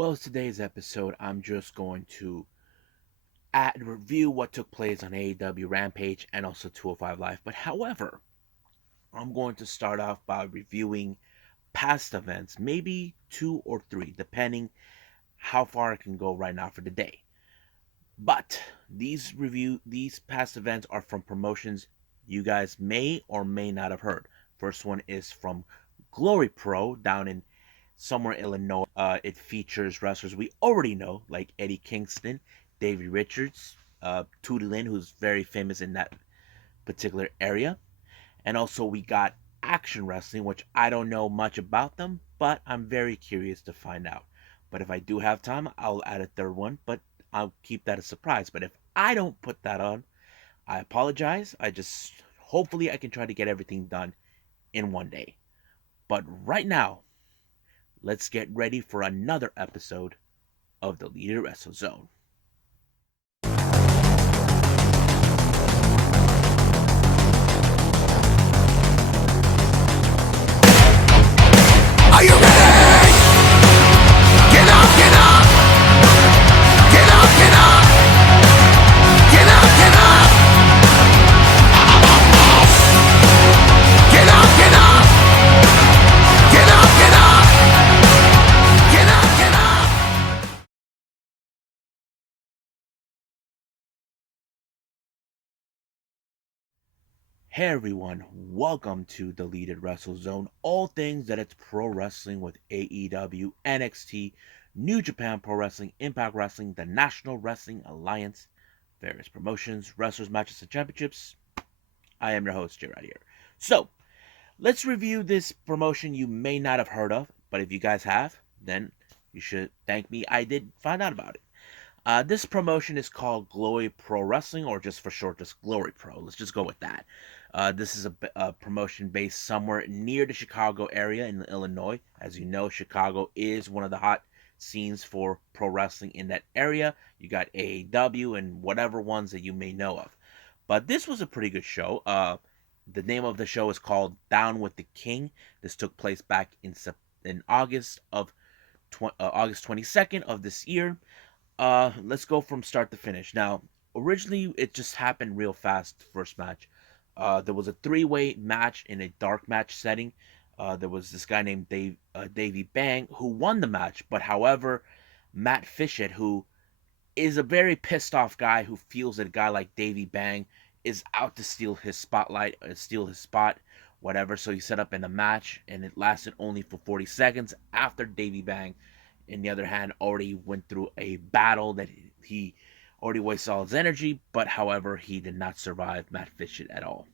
Well, today's episode, I'm just going to review what took place on AEW Rampage and also 205 Live. But however, I'm going to start off by reviewing past events, maybe two or three, depending how far I can go right now for the day. But these past events are from promotions you guys may or may not have heard. First one is from Glory Pro down in somewhere Illinois. It features wrestlers we already know, like Eddie Kingston, Davey Richards, Tootie Lynn, who's very famous in that particular area. And also we got Action Wrestling, which I don't know much about them, but I'm very curious to find out. But if I do have time, I'll add a third one, but I'll keep that a surprise. But if I don't put that on, I apologize. Hopefully I can try to get everything done in one day. But right now, let's get ready for another episode of the Leader Wrestle Zone. Are you ready? Get up, get up! Get up, get up! Get up, get up! Get up, get up! Get up, get up! Get up, get up! Hey everyone, welcome to the Leader Wrestle Zone. All things that it's pro wrestling with AEW, NXT, New Japan Pro Wrestling, Impact Wrestling, the National Wrestling Alliance, various promotions, wrestlers, matches, and championships. I am your host, J. Right here. So, let's review this promotion you may not have heard of, but if you guys have, then you should thank me. I did find out about it. This promotion is called Glory Pro Wrestling, or just for short, just Glory Pro. Let's just go with that. This is a promotion based somewhere near the Chicago area in Illinois. As you know, Chicago is one of the hot scenes for pro wrestling in that area. You got AEW and whatever ones that you may know of. But this was a pretty good show. The name of the show is called Down with the King. This took place back in August of August 22nd of this year. Let's go from start to finish. Now, originally it just happened real fast. First match, there was a three-way match in a dark match setting. There was this guy named Davey Bang who won the match, but however, Matt Fishett, who is a very pissed off guy who feels that a guy like Davey Bang is out to steal his spotlight, steal his spot, whatever. So he set up in a match, and it lasted only for 40 seconds after Davey Bang, on the other hand, already went through a battle that he already wasted all his energy, but however, he did not survive Matt Fishett at all.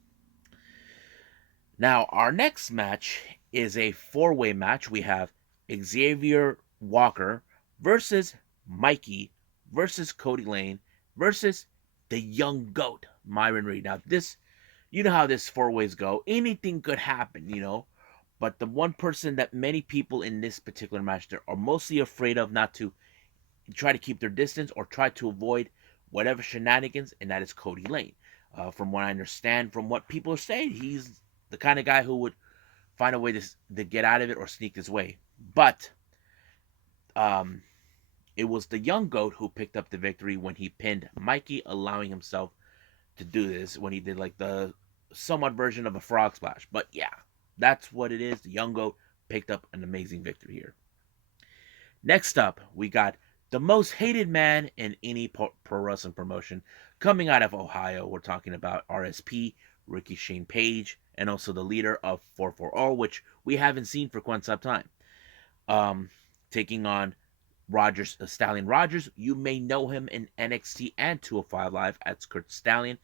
Now, our next match is a four-way match. We have Xavier Walker versus Mikey versus Cody Lane versus the Young Goat, Myron Reed. Now, you know how this four ways go. Anything could happen. But the one person that many people in this particular match are mostly afraid of not to try to keep their distance or try to avoid whatever shenanigans, and that is Cody Lane. From what I understand, from what people are saying, he's the kind of guy who would find a way to get out of it or sneak his way. But it was the Young Goat who picked up the victory when he pinned Mikey, allowing himself to do this when he did like the somewhat version of a frog splash. But yeah, that's what it is. The Young Goat picked up an amazing victory here. Next up, we got the most hated man in any pro wrestling promotion coming out of Ohio. We're talking about RSP, Ricky Shane Page, and also the leader of 440, which we haven't seen for quite some time. Taking on Stallion Rogers. You may know him in NXT and 205 Live as Kurt Stallion.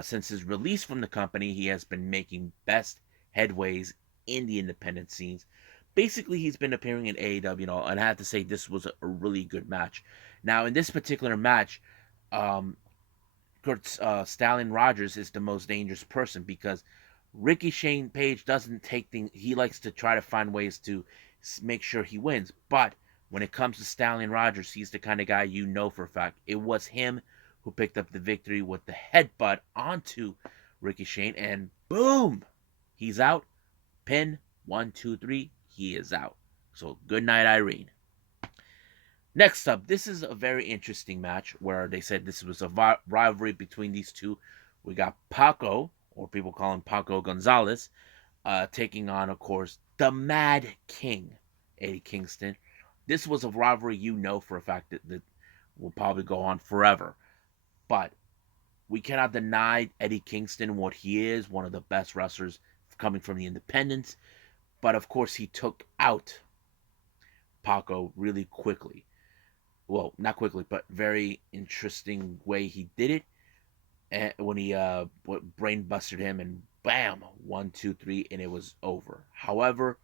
Since his release from the company, he has been making best headways in the independent scenes. Basically, he's been appearing in AEW and all, and I have to say this was a really good match. Now, in this particular match, Stallion Rogers is the most dangerous person because Ricky Shane Page doesn't take things. He likes to try to find ways to make sure he wins. But when it comes to Stallion Rogers, he's the kind of guy you know for a fact. It was him who picked up the victory with the headbutt onto Ricky Shane, and boom, he's out. Pin, 1, 2, 3. He is out. So good night, Irene. Next up, this is a very interesting match where they said this was a rivalry between these two. We got Paco, or people call him Paco Gonzalez, taking on, of course, the Mad King, Eddie Kingston. This was a rivalry you know for a fact that will probably go on forever. But we cannot deny Eddie Kingston what he is, one of the best wrestlers coming from the independents. But of course, he took out Paco really quickly. Well, not quickly, but very interesting way he did it. And when he brain busted him and bam, 1, 2, 3, and it was over. However,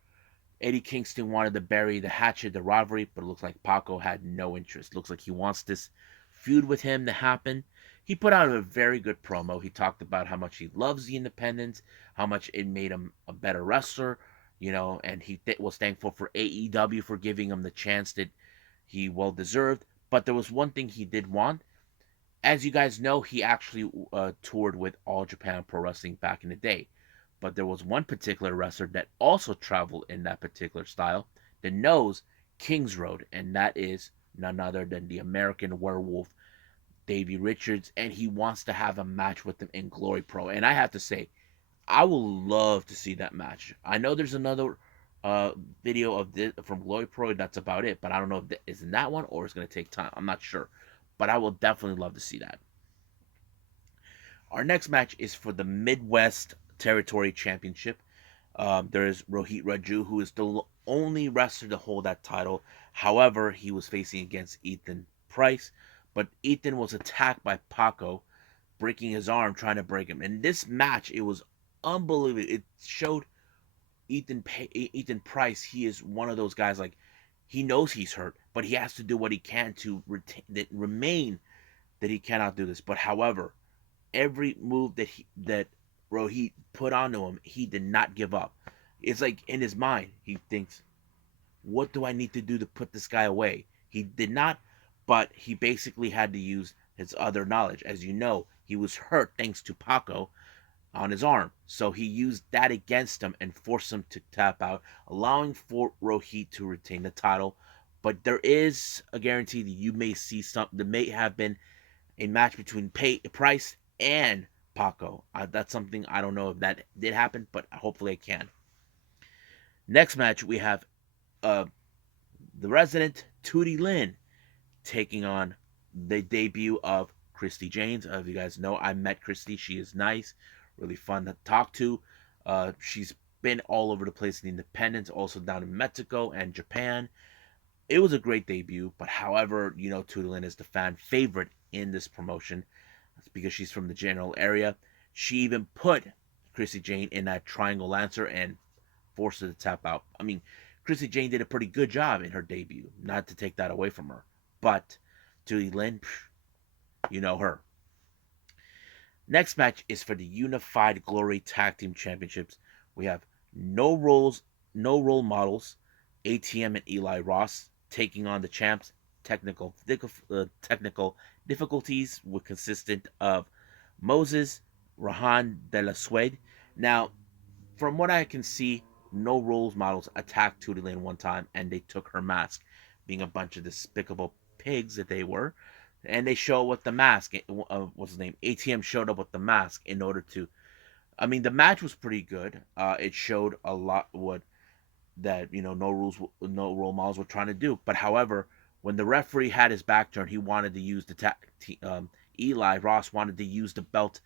Eddie Kingston wanted to bury the hatchet, the rivalry, but it looks like Paco had no interest. Looks like he wants this feud with him to happen. He put out a very good promo. He talked about how much he loves the independents, how much it made him a better wrestler, and he was thankful for AEW for giving him the chance that he well deserved. But there was one thing he did want. As you guys know, he actually toured with All Japan Pro Wrestling back in the day. But there was one particular wrestler that also traveled in that particular style that knows King's Road, and that is none other than the American Werewolf, Davey Richards, and he wants to have a match with him in Glory Pro. And I have to say, I will love to see that match. I know there's another uh, video of this from Glory Pro, and that's about it. But I don't know if it's in that one or it's going to take time. I'm not sure. But I will definitely love to see that. Our next match is for the Midwest Territory Championship. There is Rohit Raju, who is the only wrestler to hold that title. However, he was facing against Ethan Price, but Ethan was attacked by Paco, breaking his arm, trying to break him. In this match, it was unbelievable. It showed Ethan Price. He is one of those guys like he knows he's hurt, but he has to do what he can to remain that he cannot do this. But however, every move that Rohit put onto him, he did not give up. It's like in his mind, he thinks, "What do I need to do to put this guy away?" He did not, but he basically had to use his other knowledge. As you know, he was hurt thanks to Paco on his arm, so he used that against him and forced him to tap out, allowing for Rohit to retain the title. But there is a guarantee that you may see something. There may have been a match between Price and Paco. That's something I don't know if that did happen, but hopefully it can. Next match we have uh, the resident Tootie Lynn taking on the debut of Christy James. If you guys know, I met Christy. She is nice, really fun to talk to. She's been all over the place in the independents, also down in Mexico and Japan. It was a great debut, but however, Tootie Lynn is the fan favorite in this promotion. That's because she's from the general area. She even put Chrissy Jane in that triangle lancer and forced her to tap out. I mean, Chrissy Jane did a pretty good job in her debut, not to take that away from her. But Tootie Lynn, you know her. Next match is for the Unified Glory Tag Team Championships. We have no role models, ATM and Eli Ross taking on the champs. Technical difficulties were consistent of Moses, Rahan de la Suede. Now, from what I can see, no role models attacked Tootie Lynn one time and they took her mask, being a bunch of despicable pigs that they were. And they show with the mask. What's his name? ATM showed up with the mask in order to. I mean, the match was pretty good. It showed a lot what that no role models were trying to do. But however, when the referee had his back turned, he wanted to use Eli Ross wanted to use the belt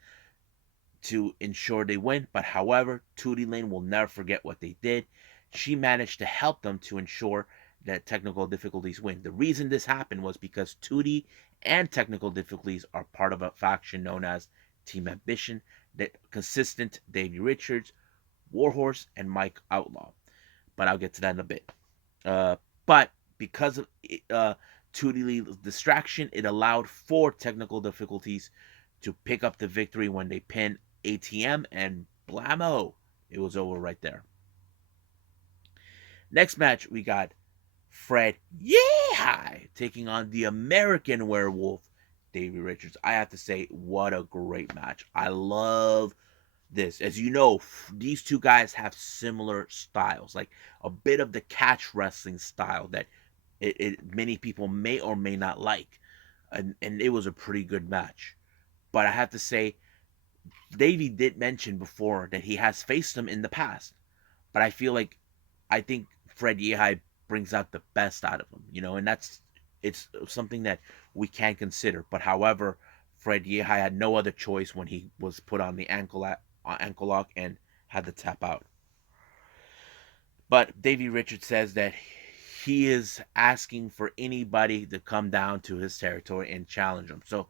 to ensure they win. But however, Tootie Lynn will never forget what they did. She managed to help them to ensure that technical difficulties win. The reason this happened was because Tootie and technical difficulties are part of a faction known as Team Ambition that consistent Davey Richards, Warhorse, and Mike Outlaw. But I'll get to that in a bit. But because of Tootie Lee's distraction, it allowed for technical difficulties to pick up the victory when they pinned ATM, and blammo, it was over right there. Next match, we got Fred Yehi taking on the American Werewolf, Davey Richards. I have to say, what a great match. I love this. As you know, these two guys have similar styles, like a bit of the catch wrestling style that many people may or may not like, and it was a pretty good match. But I have to say, Davey did mention before that he has faced him in the past, but I think Fred Yehai brings out the best out of him, and it's something that we can consider. But however, Fred Yehai had no other choice when he was put on the ankle lock and had to tap out. But Davey Richards says that he is asking for anybody to come down to his territory and challenge him. So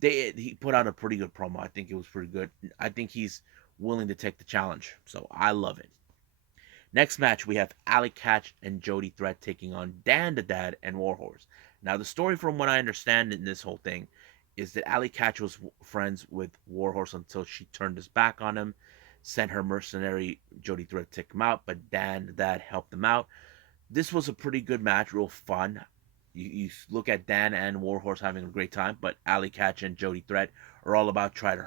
he put out a pretty good promo. I think it was pretty good. I think he's willing to take the challenge. So I love it. Next match, we have Alley Catch and Jody Threat taking on Dan the Dad and Warhorse. Now, the story, from what I understand in this whole thing, is that Alley Catch was friends with Warhorse until she turned his back on him, sent her mercenary Jody Threat to take him out, but Dan the Dad helped him out. This was a pretty good match, real fun. You look at Dan and Warhorse having a great time, but Alley Catch and Jody Threat are all about trying to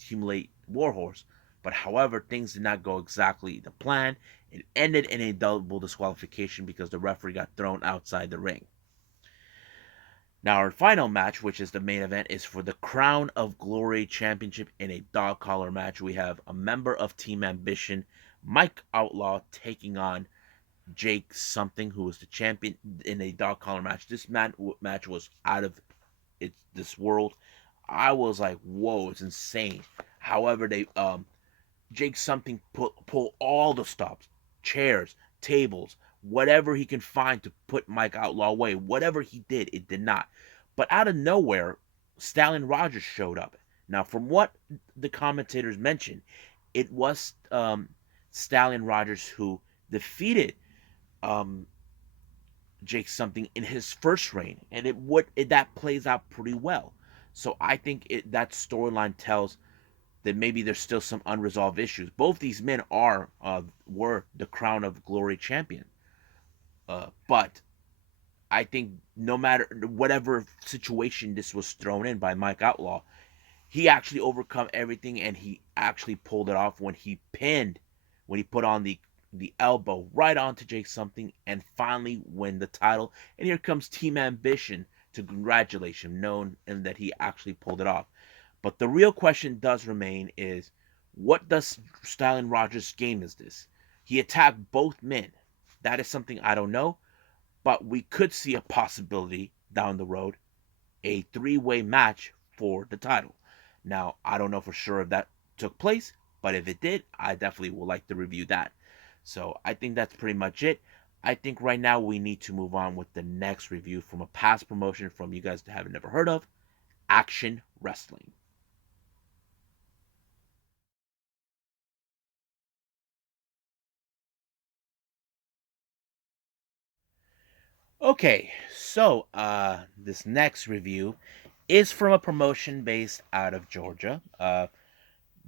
humiliate Warhorse. But however, things did not go exactly the plan. It ended in a double disqualification because the referee got thrown outside the ring. Now, our final match, which is the main event, is for the Crown of Glory Championship in a dog collar match. We have a member of Team Ambition, Mike Outlaw, taking on Jake Something, who was the champion, in a dog collar match. This match was out of this world. I was like, whoa, it's insane. However, Jake Something pull all the stops, chairs, tables, whatever he can find to put Mike Outlaw away. Whatever he did, it did not. But out of nowhere, Stallion Rogers showed up. Now, from what the commentators mentioned, it was Stallion Rogers who defeated Jake Something in his first reign, and that plays out pretty well. So I think that storyline tells that maybe there's still some unresolved issues. Both these men were the Crown of Glory champion, but I think no matter whatever situation this was thrown in by Mike Outlaw, he actually overcome everything, and he actually pulled it off when he put on the elbow right onto Jake Something and finally win the title. And here comes Team Ambition to congratulate him, knowing and that he actually pulled it off. But the real question does remain is, what does Stallion Rogers' game is this? He attacked both men. That is something I don't know, but we could see a possibility down the road, a three-way match for the title. Now, I don't know for sure if that took place, but if it did, I definitely would like to review that. So I think that's pretty much it. I think right now we need to move on with the next review from a past promotion from you guys that haven't never heard of, Action Wrestling. Okay, so this next review is from a promotion based out of Georgia.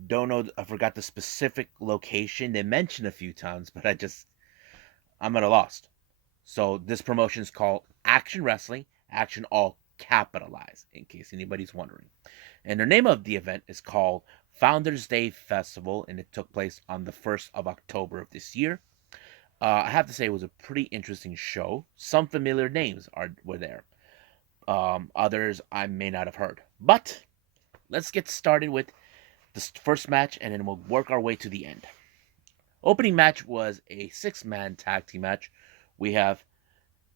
Don't know, I forgot the specific location. They mentioned a few times, but I'm at a loss. So this promotion is called Action Wrestling, Action all capitalized, in case anybody's wondering. And the name of the event is called Founders Day Festival, and it took place on the 1st of October of this year. I have to say it was a pretty interesting show. Some familiar names were there. Others I may not have heard. But let's get started with the first match, and then we'll work our way to the end. Opening match was a 6-man tag team match. We have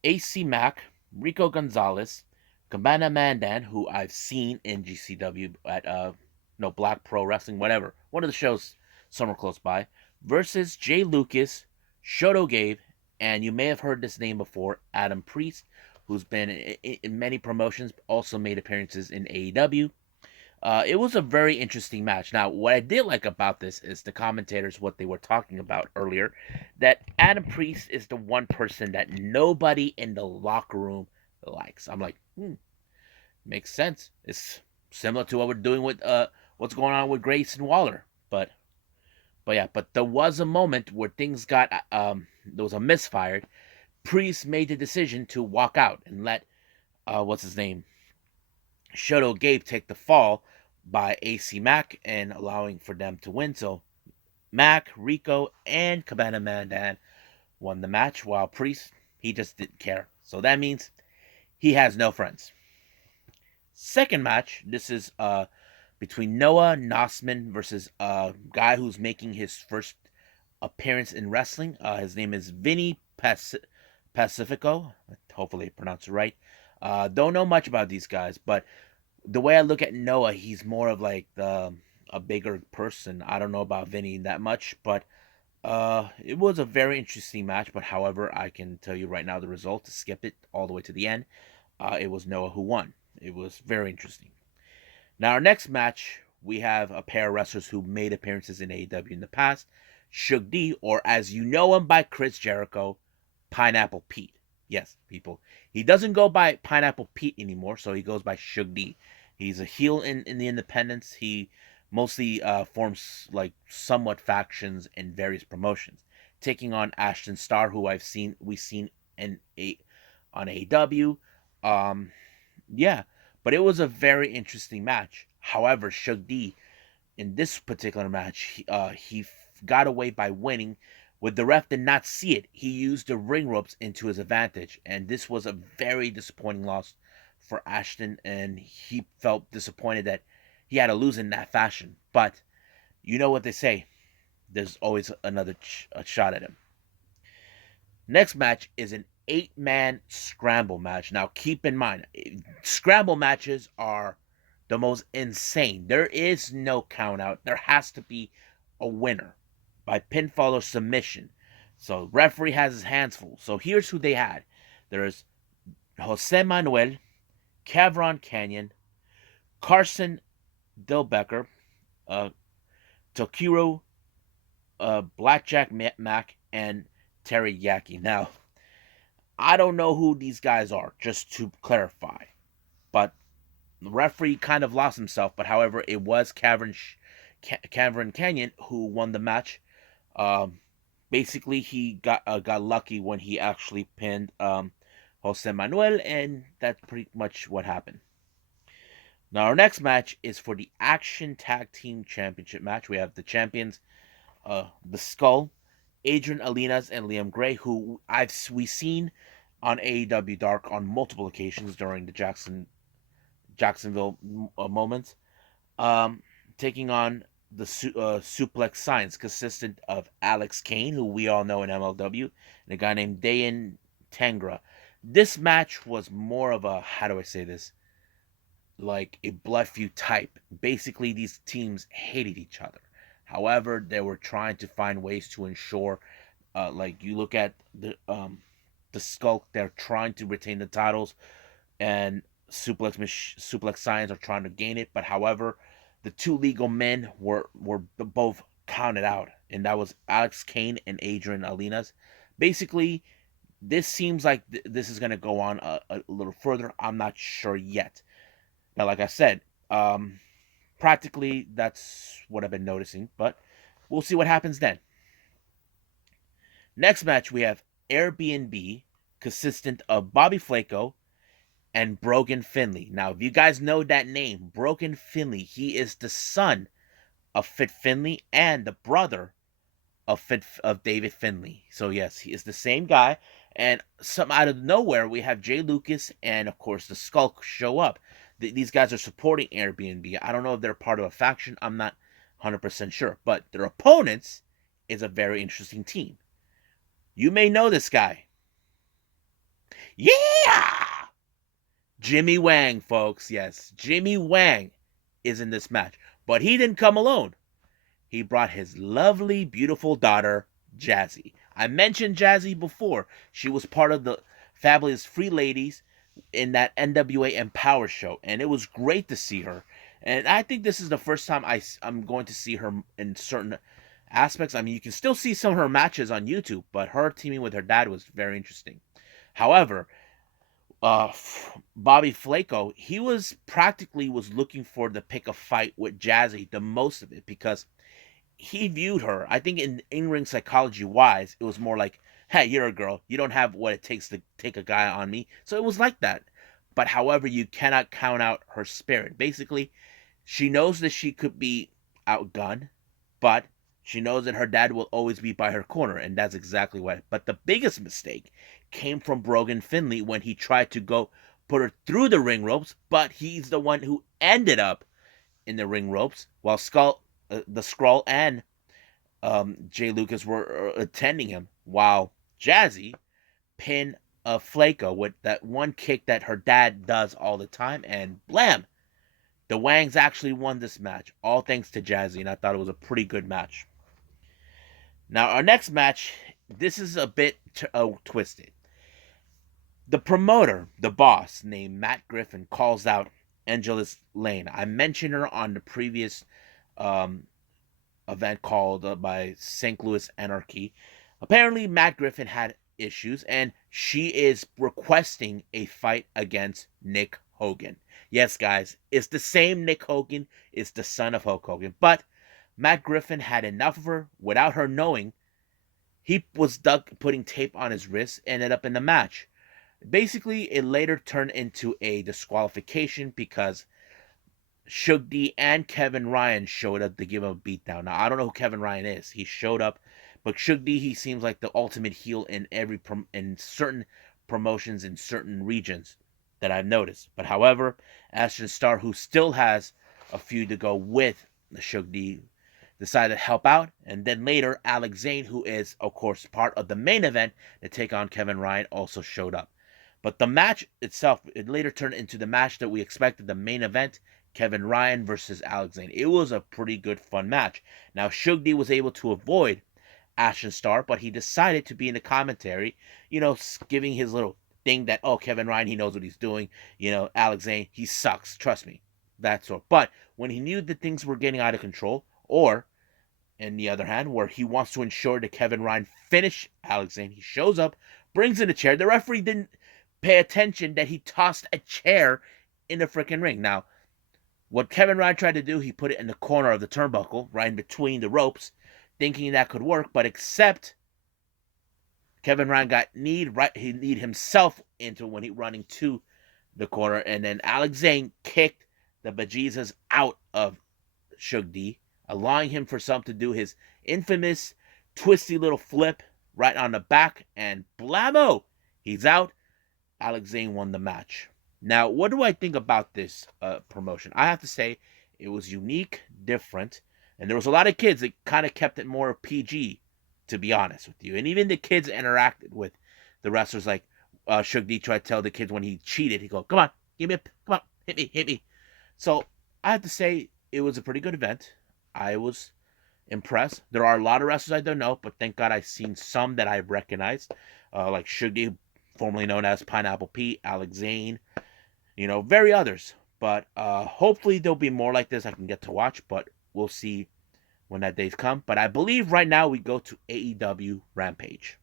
AC Mack, Rico Gonzalez, Cabana Mandan, who I've seen in GCW at Black Pro Wrestling, whatever, one of the shows somewhere close by, versus Jay Lucas, Shoto Gabe, and you may have heard this name before, Adam Priest, who's been in many promotions, also made appearances in AEW. It was a very interesting match. Now, what I did like about this is the commentators, what they were talking about earlier, that Adam Priest is the one person that nobody in the locker room likes. I'm like, makes sense. It's similar to what we're doing with what's going on with Grayson Waller. But there was a moment where things got there was a misfire. Priest made the decision to walk out and let what's his name, Shoto Gabe, take the fall by AC Mack and allowing for them to win. So Mack, Rico, and Cabana Mandan won the match, while Priest, he just didn't care. So that means he has no friends. Second match, this is between Noah Nossman versus a guy who's making his first appearance in wrestling. His name is Vinny Pacifico. Hopefully, I pronounced it right. Don't know much about these guys, but the way I look at Noah, he's more of like a bigger person. I don't know about Vinny that much, but it was a very interesting match. But however, I can tell you right now the result to skip it all the way to the end. It was Noah who won. It was very interesting. Now, our next match, we have a pair of wrestlers who made appearances in AEW in the past. Shug D, or as you know him by Chris Jericho, Pineapple Pete. Yes, people. He doesn't go by Pineapple Pete anymore, so he goes by Shug D. He's a heel in the independents. He mostly forms like somewhat factions in various promotions, taking on Ashton Starr, who we've seen on AEW. Yeah, but it was a very interesting match. However, Shug D in this particular match, he got away by winning. With the ref did not see it, he used the ring ropes into his advantage, and this was a very disappointing loss for Ashton, and he felt disappointed that he had to lose in that fashion. But you know what they say: there's always another shot at him. Next match is an 8-man scramble match. Now, keep in mind, scramble matches are the most insane. There is no count out. There has to be a winner by pinfall or submission. So, referee has his hands full. So, here's who they had. There's Jose Manuel, Cavron Canyon, Carson Dilbecker, uh, Tokiro, Blackjack Mac, and Teriyaki. Now, I don't know who these guys are, just to clarify. But the referee kind of lost himself. But however, it was Cavern Canyon who won the match. Um, Basically, he got lucky when he actually pinned Jose Manuel, and that's pretty much what happened. Now, our next match is for the Action Tag Team Championship match. We have the champions, the Skull, Adrian Alinas, and Liam Gray, who we've seen on AEW Dark on multiple occasions during the Jacksonville moments, taking on the Suplex Science, consistent of Alex Kane, who we all know in MLW, and a guy named Dayan Tangra. This match was more of a, how do I say this, like a blood feud type. Basically, these teams hated each other. However, they were trying to find ways to ensure, like you look at the Skulk, they're trying to retain the titles, and Suplex Science are trying to gain it. But however, the two legal men were both counted out, and that was Alex Kane and Adrian Alinas. Basically, this seems like this is going to go on a little further. I'm not sure yet. Now, like I said, practically that's what I've been noticing, but we'll see what happens then. Next match, we have Airbnb, consistent of Bobby Flaco and Brogan Finley. Now, if you guys know that name, Brogan Finley, he is the son of Fit Finley and the brother of David Finley. So yes, he is the same guy. And some out of nowhere, we have Jay Lucas and of course the Skulk show up. These guys are supporting Airbnb. I don't know if they're part of a faction. I'm not 100% sure, but their opponents is a very interesting team. You may know this guy. Yeah! Jimmy Wang, folks. Yes, Jimmy Wang is in this match. But he didn't come alone. He brought his lovely, beautiful daughter, Jazzy. I mentioned Jazzy before. She was part of the Fabulous Free Ladies in that NWA Empower show. And it was great to see her. And I think this is the first time I'm going to see her in certain aspects. I mean, you can still see some of her matches on YouTube, but her teaming with her dad was very interesting. However, Bobby Flaco, he was looking for the pick a fight with Jazzy the most of it because he viewed her, I think in ring psychology wise, it was more like, hey, you're a girl, you don't have what it takes to take a guy on me. So it was like that. But however, you cannot count out her spirit. Basically, she knows that she could be outgunned, but she knows that her dad will always be by her corner, and that's exactly what. But the biggest mistake came from Brogan Finley when he tried to go put her through the ring ropes, but he's the one who ended up in the ring ropes while the Skrull and Jay Lucas were attending him, while Jazzy pinned Flaco with that one kick that her dad does all the time, and blam! The Wangs actually won this match, all thanks to Jazzy, and I thought it was a pretty good match. Now, our next match, this is a bit twisted. The promoter, the boss, named Matt Griffin, calls out Angelus Lane. I mentioned her on the previous um, event called by St. Louis Anarchy. Apparently, Matt Griffin had issues, and she is requesting a fight against Nick Hogan. Yes, guys, it's the same Nick Hogan. It's the son of Hulk Hogan. But Matt Griffin had enough of her without her knowing. He was stuck putting tape on his wrist, ended up in the match. Basically, it later turned into a disqualification because Shug D and Kevin Ryan showed up to give him a beatdown. Now, I don't know who Kevin Ryan is. He showed up, but Shug D, he seems like the ultimate heel in certain promotions in certain regions that I've noticed. But however, Ashton Starr, who still has a feud to go with Shug D, decided to help out. And then later, Alex Zane, who is, of course, part of the main event to take on Kevin Ryan, also showed up. But the match itself, it later turned into the match that we expected, the main event, Kevin Ryan versus Alex Zane. It was a pretty good, fun match. Now, Shug D was able to avoid Ashton Starr, but he decided to be in the commentary, giving his little thing that, oh, Kevin Ryan, he knows what he's doing. Alex Zane, he sucks. Trust me. That sort. But when he knew that things were getting out of control, or, on the other hand, where he wants to ensure that Kevin Ryan finish Alex Zane, he shows up, brings in a chair. The referee didn't pay attention that he tossed a chair in the freaking ring. Now, what Kevin Ryan tried to do, he put it in the corner of the turnbuckle, right in between the ropes, thinking that could work, but except Kevin Ryan got kneed himself into when he running to the corner, and then Alex Zane kicked the bejesus out of Shug D, allowing him for some to do his infamous twisty little flip right on the back, and blammo! He's out. Alex Zane won the match. Now, what do I think about this promotion? I have to say it was unique, different, and there was a lot of kids that kind of kept it more PG, to be honest with you. And even the kids interacted with the wrestlers, like Shug D tried to tell the kids when he cheated, he'd go, come on, come on, hit me. So I have to say it was a pretty good event. I was impressed. There are a lot of wrestlers I don't know, but thank God I've seen some that I recognized, like Shug D, formerly known as Pineapple Pete, Alex Zane, very others. But hopefully there'll be more like this I can get to watch, but we'll see when that day's come. But I believe right now we go to AEW Rampage.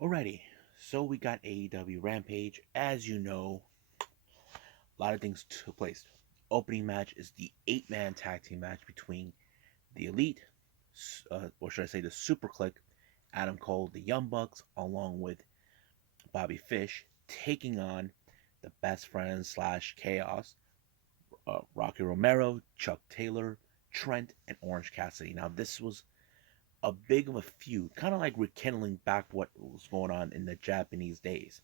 Alrighty, so we got AEW Rampage. As you know, a lot of things took place. Opening match is the 8-man tag team match between the Elite, or should I say the Super Click, Adam Cole, the Young Bucks, along with Bobby Fish, taking on the Best Friends / Chaos, Rocky Romero, Chuck Taylor, Trent, and Orange Cassidy. Now, this was a big of a feud, kind of like rekindling back what was going on in the Japanese days.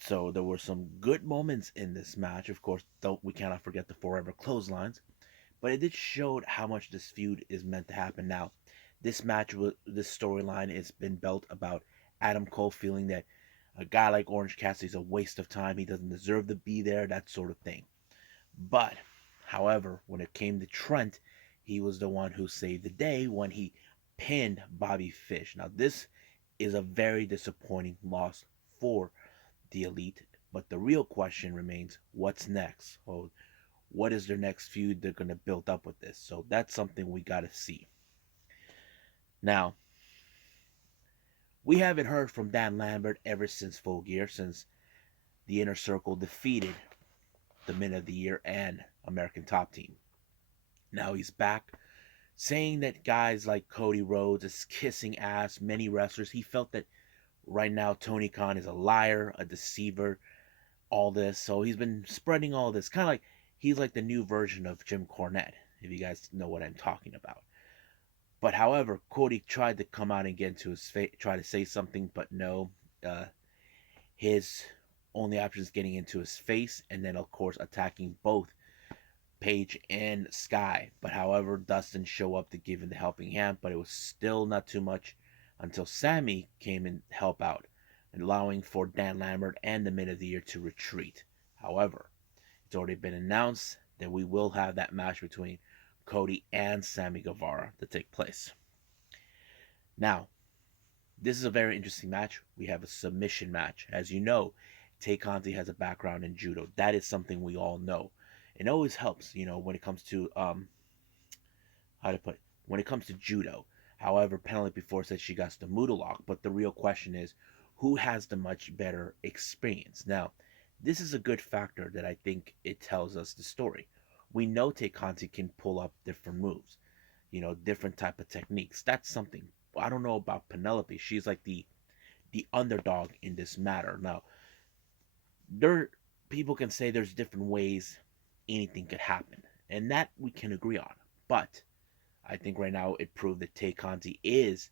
So there were some good moments in this match. Of course, we cannot forget the Forever Clotheslines, but it did show how much this feud is meant to happen. Now, this storyline has been built about Adam Cole feeling that a guy like Orange Cassidy is a waste of time. He doesn't deserve to be there, that sort of thing. But, however, when it came to Trent, he was the one who saved the day when he pinned Bobby Fish. Now, this is a very disappointing loss for the Elite, but the real question remains, what's next? Well, what is their next feud they're going to build up with this? So that's something we got to see. Now, we haven't heard from Dan Lambert ever since Full Gear, since the Inner Circle defeated the Men of the Year and American Top Team. Now he's back, saying that guys like Cody Rhodes is kissing ass, many wrestlers. He felt that right now Tony Khan is a liar, a deceiver, all this. So he's been spreading all this. Kind of like He's like the new version of Jim Cornette, if you guys know what I'm talking about. But however, Cody tried to come out and get into his face, try to say something, but no. Uh, his only option is getting into his face, and then of course attacking both Paige and Sky. But however, Dustin show up to give him the helping hand, but it was still not too much until Sammy came and help out, allowing for Dan Lambert and the Men of the Year to retreat. However, it's already been announced that we will have that match between Cody and Sammy Guevara to take place. Now, this is a very interesting match. We have a submission match. As you know, Tay Conti has a background in judo. That is something we all know. It always helps, when it comes to how to put it, when it comes to judo. However, Penelope Ford said she got the Muda lock, but the real question is who has the much better experience. Now, this is a good factor that I think it tells us the story. We know Tay Conti can pull up different moves, different type of techniques. That's something. I don't know about Penelope. She's like the underdog in this matter. Now, there people can say there's different ways anything could happen, and that we can agree on. But I think right now it proved that Tay Conti is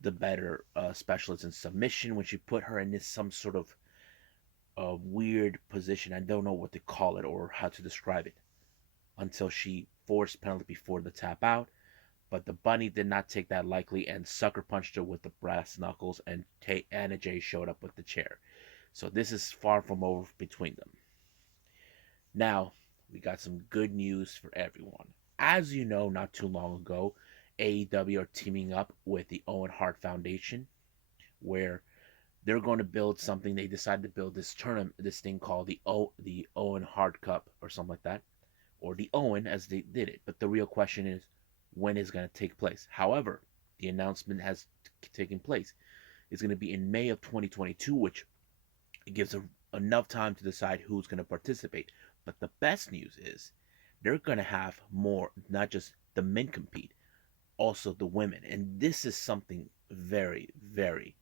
the better specialist in submission when she put her in this some sort of weird position. I don't know what to call it or how to describe it until she forced Penelope Ford to tap out. But the bunny did not take that lightly and sucker punched her with the brass knuckles, and Anna Jay showed up with the chair. So this is far from over between them. Now, we got some good news for everyone. As you know, not too long ago, AEW are teaming up with the Owen Hart Foundation, where they're going to build something. They decided to build this tournament, this thing called the Owen Hart Cup or something like that, or the Owen as they did it. But the real question is, when is going to take place? However, the announcement has taken place. It's going to be in May of 2022, which gives enough time to decide who's going to participate. But the best news is they're going to have more, not just the men compete, also the women. And this is something very, very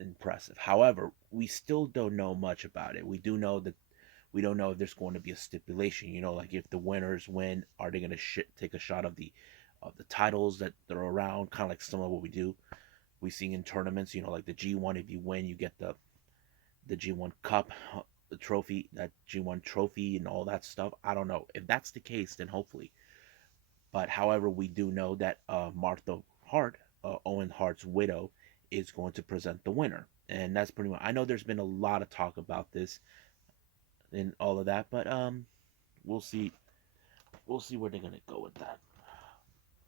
impressive. However, we still don't know much about it. We do know that we don't know if there's going to be a stipulation. Like if the winners win, are they going to take a shot of the titles that are around? Kind of like some of what we see in tournaments. Like the G1. If you win, you get the G1 Cup, the trophy, that G1 trophy, and all that stuff. I don't know if that's the case. Then hopefully. But however, we do know that Martha Hart, Owen Hart's widow, is going to present the winner, and that's pretty much. I know there's been a lot of talk about this and all of that, but we'll see. We'll see where they're gonna go with that.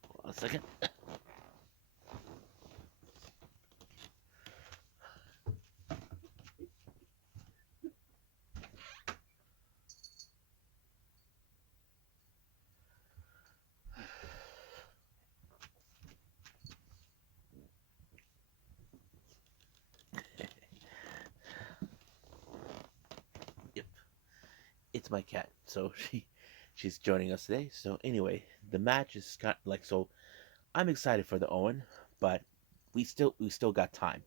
Hold on a second. Yep, it's my cat, so she's joining us today. So anyway, the match is kind of like so. I'm excited for the Owen, but we still got time.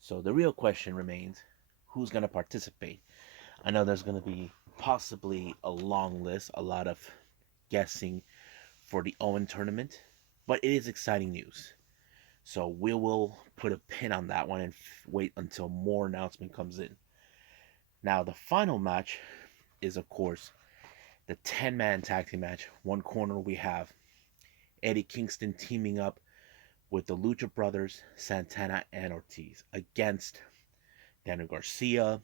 So the real question remains: who's gonna participate? I know there's gonna be possibly a long list, a lot of guessing for the Owen tournament, but it is exciting news. So we will put a pin on that one and wait until more announcement comes in. Now the final match is of course the 10-man tag team match. One corner we have Eddie Kingston teaming up with the Lucha Brothers, Santana and Ortiz against Daniel Garcia,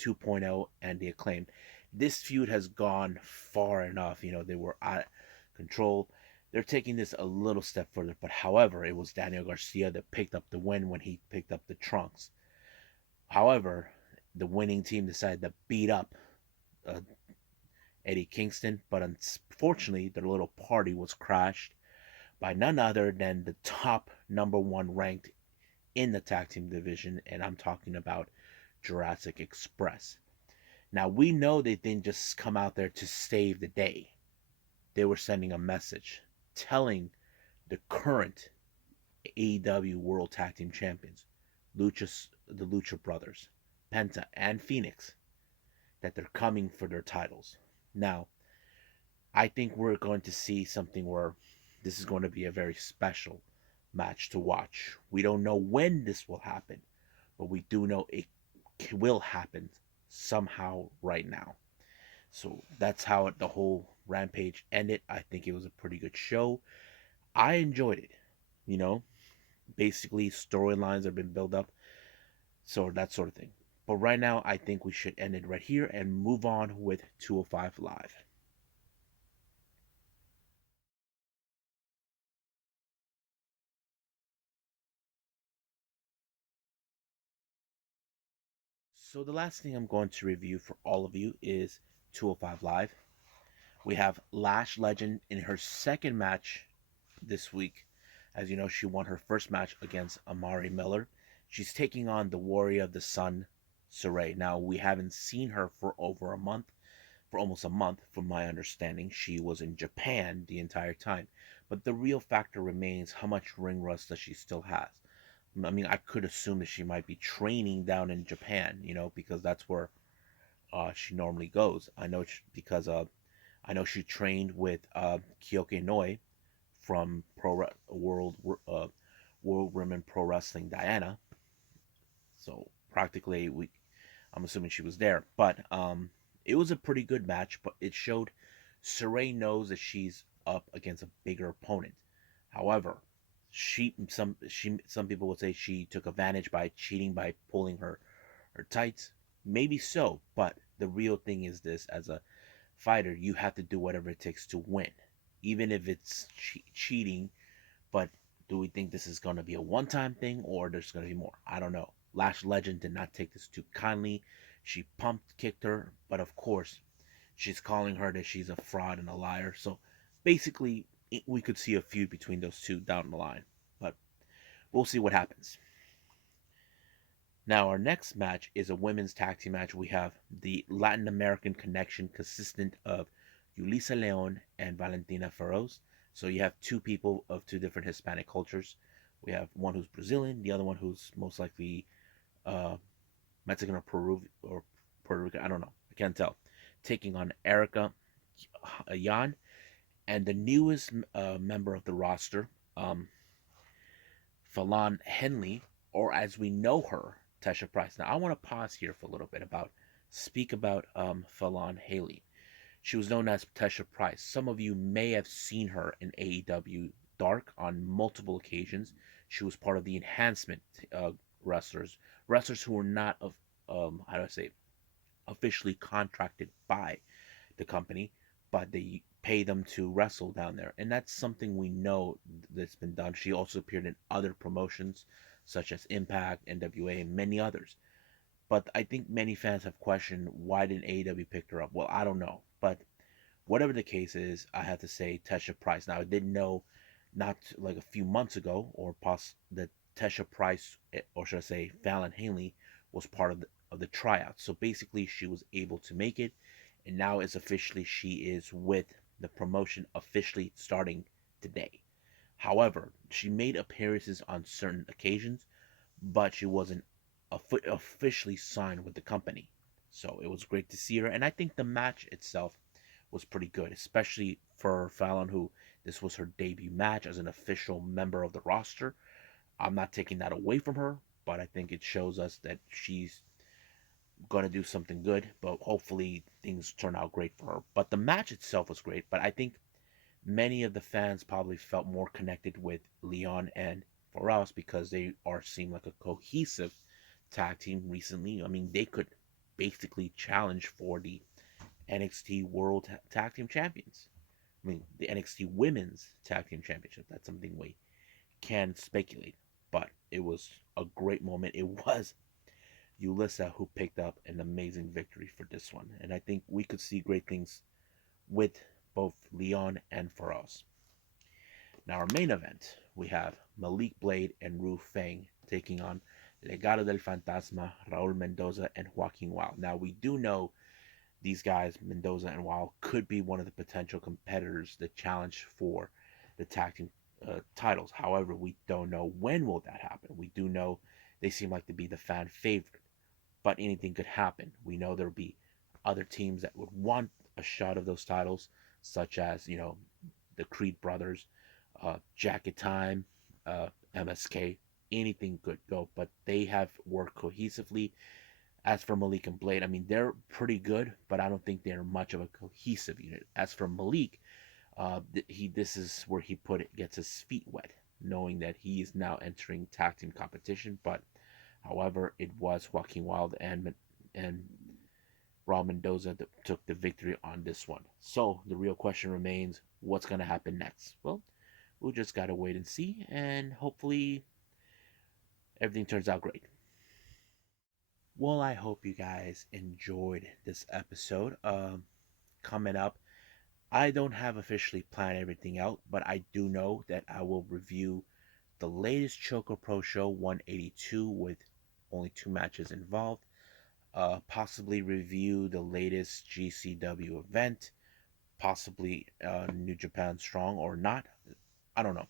2.0, and the Acclaim. This feud has gone far enough. They were out of control. They're taking this a little step further, but however, it was Daniel Garcia that picked up the win when he picked up the trunks. However, the winning team decided to beat up uh, Eddie Kingston, but unfortunately, their little party was crashed by none other than the top number one ranked in the tag team division, and I'm talking about Jurassic Express. Now, we know they didn't just come out there to save the day. They were sending a message telling the current AEW World Tag Team Champions, the Lucha Brothers, Penta, and Phoenix, that they're coming for their titles. Now, I think we're going to see something where this is going to be a very special match to watch. We don't know when this will happen, but we do know it will happen somehow right now. So that's how the whole Rampage ended. I think it was a pretty good show. I enjoyed it. You know, basically storylines have been built up, so that sort of thing. But right now, I think we should end it right here and move on with 205 Live. So the last thing I'm going to review for all of you is 205 Live. We have Lash Legend in her second match this week. As you know, she won her first match against Amari Miller. She's taking on the Warrior of the Sun, Sarray. Now, we haven't seen her for over a month, for almost a month, from my understanding. She was in Japan the entire time. But the real factor remains how much ring rust does she still has. I mean, I could assume that she might be training down in Japan, because that's where she normally goes. I know because I know she trained with Kyoke Noi from World Women Pro Wrestling Diana. So practically, I'm assuming she was there. But it was a pretty good match. But it showed Sarray knows that she's up against a bigger opponent. However, some people would say she took advantage by cheating by pulling her tights. Maybe so, but the real thing is this: as a fighter, you have to do whatever it takes to win, even if it's cheating. But do we think this is going to be a one-time thing or there's going to be more? I don't know. Lash Legend did not take this too kindly. She pumped kicked her, but of course, she's calling her that she's a fraud and a liar. So basically, we could see a feud between those two down the line. But we'll see what happens. Now, our next match is a women's tag team match. We have the Latin American connection consistent of Yulisa Leon and Valentina Feroz. So you have two people of two different Hispanic cultures. We have one who's Brazilian, the other one who's most likely uh, Mexican or Puerto Rican. I don't know. I can't tell. Taking on Erica Yan and the newest member of the roster, um, Fallon Henley, or as we know her, Tesha Price. Now, I want to pause here for a little bit speak about Fallon Haley. She was known as Tesha Price. Some of you may have seen her in AEW Dark on multiple occasions. She was part of the enhancement wrestlers, wrestlers who were not of, how do I say, officially contracted by the company, but they pay them to wrestle down there. And that's something we know that's been done. She also appeared in other promotions such as Impact, NWA, and many others. But I think many fans have questioned why didn't AEW pick her up? Well, I don't know. But whatever the case is, I have to say Tesha Price. Now, I didn't know not like a few months ago that Tesha Price, or should I say Fallon Henley, was part of the tryout. So basically, she was able to make it, and now it's officially she is with the promotion officially starting today. However, she made appearances on certain occasions, but she wasn't officially signed with the company. So it was great to see her, and I think the match itself was pretty good, especially for Fallon, who this was her debut match as an official member of the roster. I'm not taking that away from her, but I think it shows us that she's going to do something good, but hopefully things turn out great for her. But the match itself was great, but I think many of the fans probably felt more connected with Leon and Faraz because they are seem like a cohesive tag team recently. I mean, they could basically challenge for the NXT World Tag Team Champions. I mean, the NXT Women's Tag Team Championship. That's something we can speculate. But it was a great moment. It was Ulissa who picked up an amazing victory for this one. And I think we could see great things with both Leon and Faraz. Now, our main event, we have Malik Blade and Ru Feng taking on Legado del Fantasma, Raul Mendoza, and Joaquin Wild. Now, we do know these guys, Mendoza and Wild, could be one of the potential competitors that challenge for the tag team titles. However, we don't know when will that happen. We do know they seem like to be the fan favorite, but anything could happen. We know there'll be other teams that would want a shot of those titles, such as the Creed brothers, Jacket Time, MSK. Anything could go, but they have worked cohesively. As for Malik and Blade, I mean, they're pretty good, but I don't think they're much of a cohesive unit. As for Malik, this is where he gets his feet wet, knowing that he is now entering tag team competition. But however, it was Joaquin Wild and Rob Mendoza that took the victory on this one. So the real question remains: what's gonna happen next? Well, we'll just gotta wait and see, and hopefully everything turns out great. Well, I hope you guys enjoyed this episode. Coming up, I don't have officially planned everything out, but I do know that I will review the latest Choco Pro Show 182 with only 2 matches involved. Possibly review the latest GCW event, possibly New Japan Strong or not. I don't know.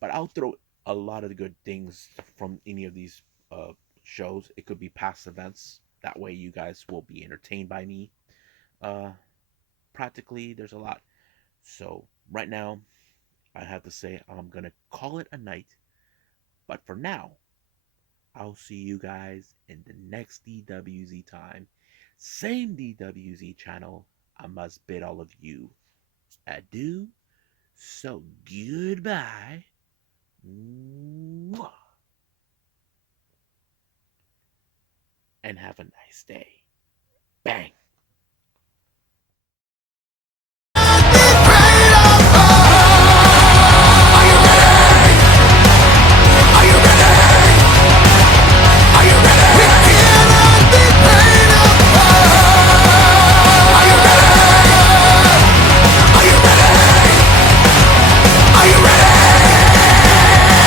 But I'll throw a lot of the good things from any of these uh, shows. It could be past events. That way, you guys will be entertained by me. Uh, Practically, there's a lot. So, right now, I have to say I'm going to call it a night. But for now, I'll see you guys in the next DWZ time. Same DWZ channel. I must bid all of you adieu. So, goodbye. Mwah. And have a nice day. Bang.